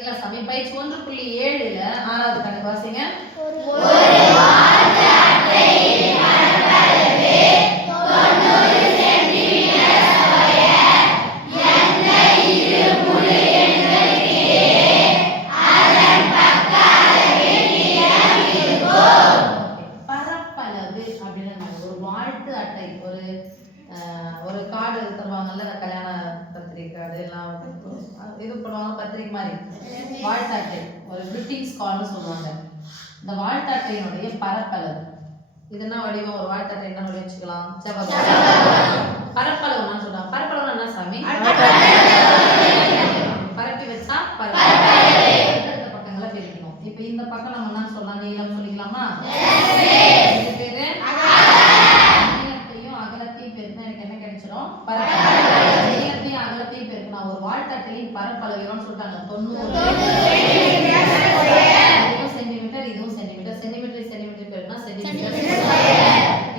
இல்ல சாமி பயிற்சி 1.7ல 6வது கணக்கு வாசிங்க. பரப்பளவு அப்படின்னு ஒரு வாழ்த்து அட்டை, ஒரு கார்டு தருவாங்கல்ல, கல்யாண பத்திரிக்கை கார்டு எல்லாம் இது பண்ணுவாங்க, பத்திரிக்கை மாதிரி வாழ்த்து அட்டை, ஒரு கிரீட்டிங்ஸ் கார்டுன்னு சொல்லுவாங்க. இந்த வாழ்த்து அட்டையினுடைய பரப்பளவு இது என்ன வடிவம்? ஒரு வாழ்த்து அட்டை என்ன வடிவம் வச்சுக்கலாம்? பரப்பளவுன்னு சொல்றாங்க. பரப்பளவு என்ன சாமி? பரப்பி வச்சா பரப்பளவு பக்கங்களை பிரிக்கணும். இப்ப இந்த பக்கம் நம்ம என்ன சொல்லலாம்? நீளம் சொல்லிக்கலாமா? இது பேரு நீளத்தையும் அகலத்தையும் பெருக்கினா எனக்கு என்ன கிடைச்சிடும்? பரப்பளவு. நீளத்தையும் அகலத்தையும் பெருக்கினா ஒரு வாழ்த்து அட்டையின் பரப்பளவு எவ்வளவுன்னு சொல்லிட்டாங்க? 90 சென்டிமீட்டர். இதுவும் சென்டிமீட்டர். சென்டிமீட்டர் சென்டிமீட்டர் பெருக்கினா சென்டிமீட்டர்.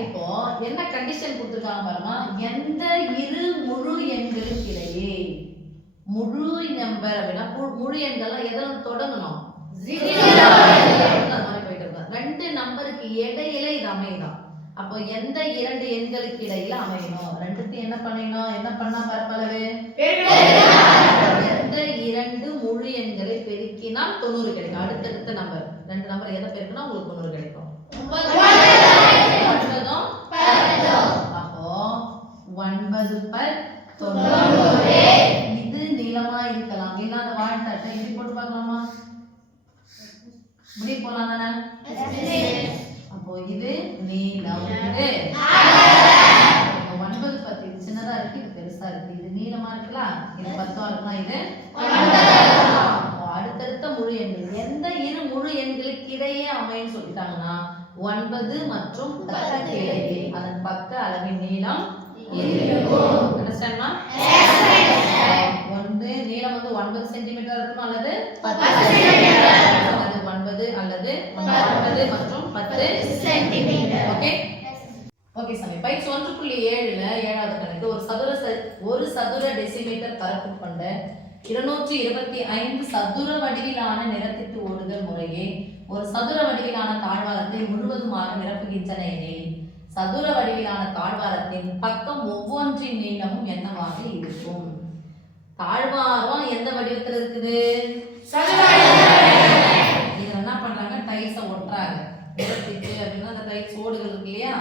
இப்போ என்ன கண்டிஷன் கொடுத்துருக்காங்க பாருங்க. எந்த இரு முழு எண்களுக்கு இடையே, முழு நம்பர் அப்படின்னா முழு எண்கள்லாம் எதில் தொடங்கணும்? 0 அது மாதிரி போயிட்டு இருக்கா. 2 நம்பருக்கு இடையில இது அமையணும். அப்போ எந்த 2 எண்களுக்கு இடையில அமையணும்? ரெண்டுத்தையும் என்ன பண்ணணும்? என்ன பண்ணா பரப்பளவு? எந்த 2 முழு எண்களை பெருக்கினால் 90 கிடைக்கும். அடுத்தடுத்த நம்பர் 2 நம்பர் எதை பெருக்கினா உங்களுக்கு 90 கிடைக்கும். அப்போ 9/90. இது நீளமா இருக்கலாம். இல்லாத வாழ்த்து அட்டை இப்படி போட்டு பார்க்கலாமா? இப்படி போலாம் தானே? அப்போ இது நீளம். 9/10 இது சின்னதா இருக்கு, இது பெருசா இருக்கு. இது நீளமா இருக்கலாம், இது 10ஆ இருக்கலாம், இது அடுத்தடுத்த முழு எண்கள் எந்த இரு முழு எண்களுக்கு இடையே அமைன்னு சொல்லிட்டாங்கன்னா 9 மற்றும் 10 இடையே அதன் பக்க அளவின் நீளம் ஒன்று நீளம் வந்து 9 சென்டிமீட்டர் இருக்கும் அல்லது 10 9 அல்லது 9 மற்றும் 10 சென்டிமீட்டர். ஓகே ஓகே சாமி. பயிற்சி 1.7ல 7வது கணக்கு ஒரு சதுர டெசிமீட்டர் பரப்பு கொண்ட 225 சதுர வடிவிலான நிறத்திட்டு ஓடுதல் முறையே ஒரு சதுர வடிவிலான தாழ்வாரத்தை முழுவதுமாக நிரப்புகின்றன எனில் சதுர வடிவிலான தாழ்வாரத்தின் பக்கம் ஒவ்வொன்றின் நீளமும் என்னவாக இருக்கும்? தாழ்வாரம் எந்த வடிவத்தில் இருக்குது? இதுல என்ன பண்றாங்க? டைல்ஸை ஒட்டுறாங்க. நிறத்திட்டு அப்படின்னா அந்த டைல்ஸ் ஓடுகள் இருக்கு இல்லையா,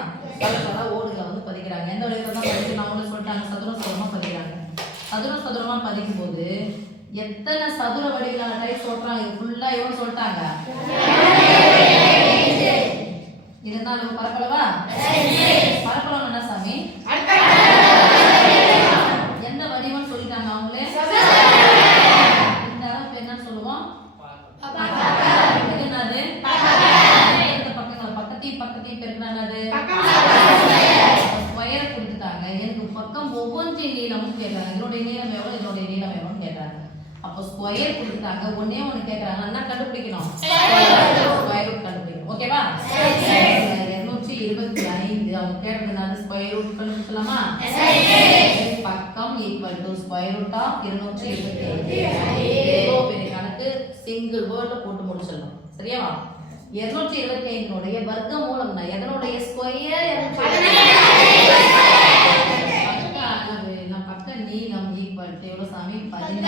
ஓடுகளை வந்து பதிக்கிறாங்க. எந்த வடிவத்தில் தான் பதிக்கணும் அவங்களும் சொல்லிட்டாங்க, சதுரம் சதுரமா பதிக்கிறாங்க. சதுரம் சதுரமா பதிக்கும் போது எத்தனை சதுர வடிவிலான டைல்ஸ் ஓட்டுறாங்க? இது ஃபுல்லா எவ்வளவு சொல்லிட்டாங்க? இதுதான் நம்ம பரப்பளவா? பரப்பளவு என்ன சாமி? எந்த வடிவம் சொல்லிட்டாங்க அவங்களே? இந்த அளவுக்கு என்ன சொல்லுவோம்? என்னது? இந்த பக்கங்கள் பக்கத்தையும் பெருக்கினா என்னது? ஸ்கொயர் கொடுத்துட்டாங்க. எனக்கு பக்கம் ஒவ்வொன்றின் நீளமும் கேட்கறாங்க. இதனுடைய நீளம் எவ்வளவு, இதனுடைய நீளம் எவ்வளவுன்னு கேட்கறாங்க. அப்போ ஸ்கொயர் கொடுத்துட்டாங்க. ஒன்னே ஒன்று கேட்கறாங்க, என்ன கண்டுபிடிக்கணும்? ஸ்கொயர் ரூட் கண்டுபிடிக்கணும். ஓகேவா? 225 அவங்க கேட்டதுனால ஸ்கொயர் ரூட் கண்டுபிடிக்கலாமா? பக்கம் equal to square root of 225. ஏதோ பெரிய கணக்கு சிங்கிள் வேர்ட்ல போட்டு முடிச்சிடணும். சரியாவா? 225 வர்க்க மூலம் எதனுடைய ஸ்கொயர்? பக்க நீளம் ஈக்குவல் டு எவ்வளவு சாமி? 14.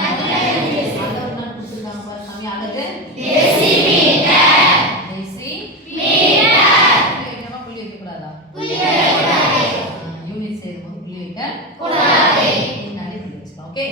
அளவு நான் கொடுத்துருக்காங்க பாரு சாமி, அளவு யூனிட் சேரும்போது புள்ளி வைக்க கூடாது. ஓகே